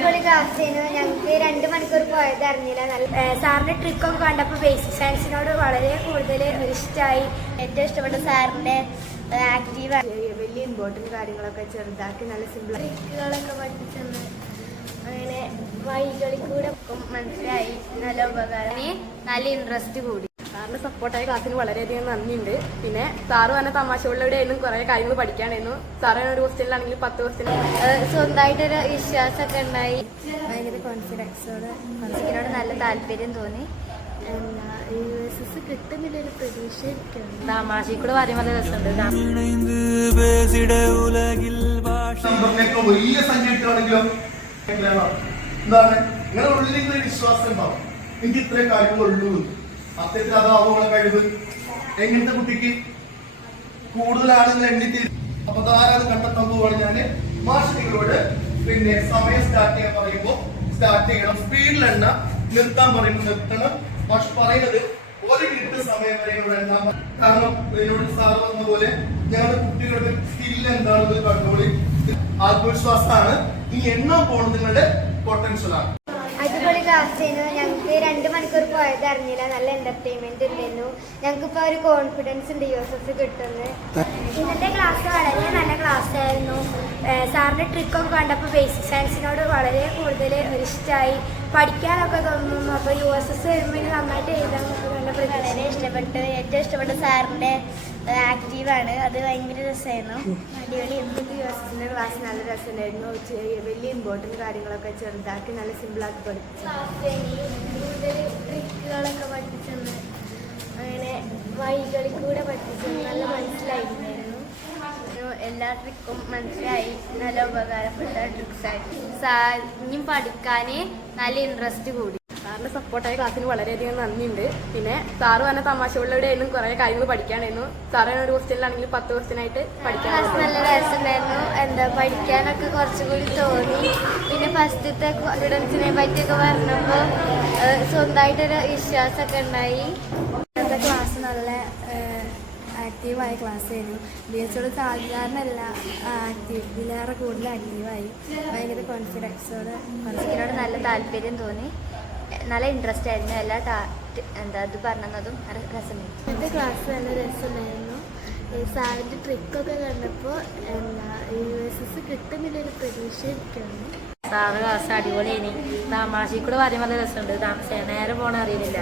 അടിപൊളി ക്ലാസ് ചെയ്യുന്നു. ഞങ്ങൾക്ക് 2 മണിക്കൂർ പോയത് അറിഞ്ഞില്ല. സാറിന്റെ ട്രിക്കൊക്കെ കണ്ടപ്പോൾ ബേസിക് സയൻസിനോട് വളരെ കൂടുതൽ ഇഷ്ടമായി. ഏറ്റവും ഇഷ്ടപ്പെട്ട സാറിന്റെ ആക്റ്റീവ് വലിയ ഇമ്പോർട്ടൻറ്റ് കാര്യങ്ങളൊക്കെ ചെറുതാക്കി നല്ല സിമ്പിൾ ട്രിക്കുകളൊക്കെ പഠിപ്പിച്ചെന്ന് അങ്ങനെ വഴികളിൽ കൂടെ മനസ്സിലായി. നല്ല ഉപകാരം, നല്ല ഇൻട്രസ്റ്റ് കൂടി. സാറിന്റെ സപ്പോർട്ടായ ക്ലാസ്സിന് വളരെയധികം നന്ദിയുണ്ട്. പിന്നെ സാറ് തന്നെ തമാശകളിലൂടെയായിരുന്നു കുറേ കാര്യങ്ങൾ പഠിക്കാനായിരുന്നു. സാറ് ഒരു ക്വസ്റ്റ്യനിലാണെങ്കിൽ 10 ക്വസ്റ്റ്യൻ സ്വന്തമായിട്ടൊരു വിശ്വാസമൊക്കെ ഉണ്ടായി. ഭയങ്കര കോൺഫിഡൻസോടെ മ്യൂസിക്കിനോട് നല്ല താല്പര്യം തോന്നി. കിട്ടുന്നില്ലൊരു പ്രതീക്ഷ തമാശക്കൂടെ പറയുമ്പോൾ നല്ല രസമുണ്ട്. വലിയ സംഖ്യ കിട്ടുകയാണെങ്കിലോ എന്താണ് നിങ്ങളുടെ ഉള്ളിലേക്ക് ഒരു വിശ്വാസം ഉണ്ടാവും. എനിക്ക് ഇത്രയും കഴിവുള്ളൂ, സത്യത്തിൽ അതാവും കഴിവ്. എങ്ങനത്തെ കുട്ടിക്ക് കൂടുതൽ ആളുകൾ എണ്ണിത്തി അപ്പൊ താരത് കണ്ടെത്താൻ പോവാണ് ഞാന് മാഷികളോട്. പിന്നെ സമയം സ്റ്റാർട്ട് ചെയ്യാൻ പറയുമ്പോൾ സ്റ്റാർട്ട് ചെയ്യണം. സ്പീഡിൽ എണ്ണ, നിർത്താൻ പറയുമ്പോൾ നിർത്തണം. മാഷ് പറയുന്നത് 1 മിനിറ്റ് സമയം വരെ ഇവിടെ എണ്ണാൻ. കാരണം എന്നോട് സാറ് പറഞ്ഞ പോലെ ഞങ്ങളുടെ കുട്ടികളുടെ സ്കില്ല് എന്താണെന്ന് കണ്ടോളി. ആത്മവിശ്വാസമാണ്. ഈ എണ്ണാൻ പോകുന്നത് നിങ്ങളുടെ പൊട്ടൻഷ്യൽ ആണ്. അടിപൊളി ക്ലാസ് ചെയ്യുന്നു. ഞങ്ങൾക്ക് 2 മണിക്കൂർ പോയത് അറിഞ്ഞില്ല. നല്ല എന്റർടൈൻമെന്റ് ഉണ്ടായിരുന്നു. ഞങ്ങൾക്കിപ്പോൾ ഒരു കോൺഫിഡൻസ് ഉണ്ട് യൂസസ് കിട്ടുന്നത്. ഇന്നത്തെ ക്ലാസ് വളരെ നല്ല ക്ലാസ് ആയിരുന്നു. സാറിന്റെ ട്രിക്കൊക്കെ കണ്ടപ്പോൾ ബേസിക് സയൻസിനോട് വളരെ കൂടുതൽ ഇഷ്ടമായി. പഠിക്കാനൊക്കെ തോന്നുന്നു. അപ്പോൾ USS വരുമ്പോൾ നന്നായിട്ട് എഴുതാൻ വളരെ ഇഷ്ടപ്പെട്ടു. ഏറ്റവും ഇഷ്ടപ്പെട്ട സാറിന്റെ ആക്റ്റീവാണ്. അത് ഭയങ്കര രസമായിരുന്നു. അടിപൊളി. എന്തൊക്കെ USSന്റെ ക്ലാസ് നല്ല രസമുണ്ടായിരുന്നു. വലിയ ഇമ്പോർട്ടൻറ്റ് കാര്യങ്ങളൊക്കെ ചെറുതാക്കി നല്ല സിമ്പിളാക്കി പഠിപ്പിച്ചു. കൂടുതൽ ട്രിക്കുകളൊക്കെ പഠിപ്പിച്ചെന്ന് അങ്ങനെ വഴികളിൽ കൂടെ പഠിപ്പിച്ചെന്ന് നല്ല മനസ്സിലായിട്ടുണ്ടായിരുന്നു. എല്ലാ ട്രിക്കും മനസ്സിലായി. നല്ല ഉപകാരപ്പെട്ട ട്രിക്സായിരുന്നു. ഇനിയും പഠിക്കാൻ നല്ല ഇൻട്രസ്റ്റ് കൂടി. സാറിന്റെ സപ്പോർട്ടായ ക്ലാസ്സിന് വളരെയധികം നന്ദിയുണ്ട്. പിന്നെ സാറ് തന്നെ തമാശകളിലൂടെയായിരുന്നു കുറേ കാര്യങ്ങൾ പഠിക്കാനായിരുന്നു. സാറ് ഒരു ക്വസ്റ്റ്യനിലാണെങ്കിൽ 10 ക്വസ്റ്റ്യനായിട്ട് പഠിക്കാൻ. നല്ല രസമുണ്ടായിരുന്നു. പഠിക്കാനൊക്കെ കുറച്ചുകൂടി തോന്നി. പിന്നെ ഫസ്റ്റത്തെ കോൺഫിഡൻസിനെ പറ്റിയൊക്കെ പറഞ്ഞപ്പോൾ സ്വന്തമായിട്ടൊരു വിശ്വാസമൊക്കെ ഉണ്ടായി. ഇന്നത്തെ ക്ലാസ് നല്ല ആക്റ്റീവായ ക്ലാസ് ആയിരുന്നു. BSോട് സാധാരണയല്ല ആക്റ്റീവ്, ഇതിലേറെ കൂടുതൽ ആക്റ്റീവായി. ഭയങ്കര കോൺഫിഡൻസോടെ മ്യൂസിക്കിനോട് നല്ല താല്പര്യം തോന്നി. നല്ല ഇൻട്രസ്റ്റ് ആയിരുന്നു. എല്ലാ ഇത് പറഞ്ഞതും രസമായിരുന്നു. ഇന്നത്തെ ക്ലാസ് നല്ല രസമുണ്ടായിരുന്നു. സാറിൻ്റെ ട്രിക്കൊക്കെ കണ്ടപ്പോൾ USS കിട്ടുന്നില്ലൊരു പ്രതീക്ഷ ഇരിക്കുന്നു. സാറ് ക്ലാസ് അടിപൊളിയാണ്. തമാശക്കൂടെ പറയുമ്പോൾ നല്ല രസമുണ്ട്. നേരെ പോകണ അറിയില്ല.